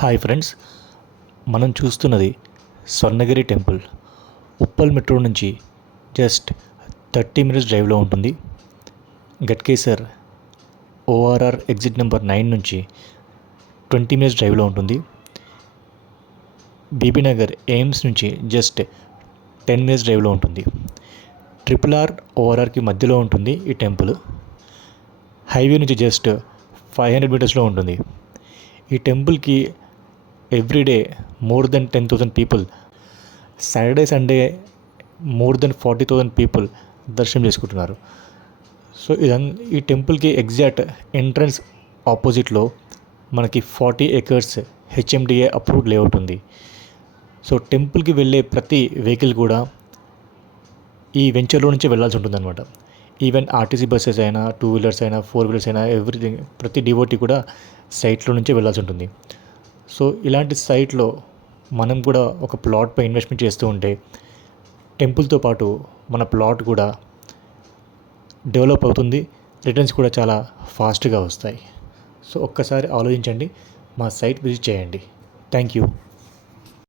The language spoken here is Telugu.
హాయ్ ఫ్రెండ్స్, మనం చూస్తున్నది స్వర్ణగిరి టెంపుల్. ఉప్పల్ మెట్రో నుంచి జస్ట్ 30 మినిట్స్ డ్రైవ్లో ఉంటుంది. గట్కేసర్ ఓఆర్ఆర్ ఎగ్జిట్ నెంబర్ 9 నుంచి 20 మినిట్స్ డ్రైవ్లో ఉంటుంది. బీబీనగర్ ఎయిమ్స్ నుంచి జస్ట్ 10 మినిట్స్ డ్రైవ్లో ఉంటుంది. RRR ఓఆర్ఆర్కి మధ్యలో ఉంటుంది ఈ టెంపుల్. హైవే నుంచి జస్ట్ 500 మీటర్స్లో ఉంటుంది. ఈ టెంపుల్కి everyday more than 10,000 people, Saturday Sunday more than 40,000 people దర్శనం చేసుకుంటున్నారు. సో ఈ టెంపుల్కి ఎగ్జాక్ట్ ఎంట్రన్స్ ఆపోజిట్లో మనకి 40 acres హెచ్ఎండిఏ అప్రూవ్డ్ లేఅవుట్ ఉంది. సో టెంపుల్కి వెళ్ళే ప్రతి వెహికల్ కూడా ఈ వెంచర్లో నుంచి వెళ్ళాల్సి ఉంటుంది అనమాట. ఈవెన్ ఆర్టీసీ బస్సెస్ అయినా, 2 వీలర్స్ అయినా, 4 వీలర్స్ అయినా, ఎవ్రీథింగ్, ప్రతి డివోటీ కూడా సైట్లో నుంచే వెళ్ళాల్సి ఉంటుంది. సో ఇలాంటి సైట్లో మనం కూడా ఒక ప్లాట్పై ఇన్వెస్ట్మెంట్ చేస్తూ ఉంటే టెంపుల్తో పాటు మన ప్లాట్ కూడా డెవలప్ అవుతుంది. రిటర్న్స్ కూడా చాలా ఫాస్ట్గా వస్తాయి. సో ఒక్కసారి ఆలోచించండి, మా సైట్ విజిట్ చేయండి. Thank you.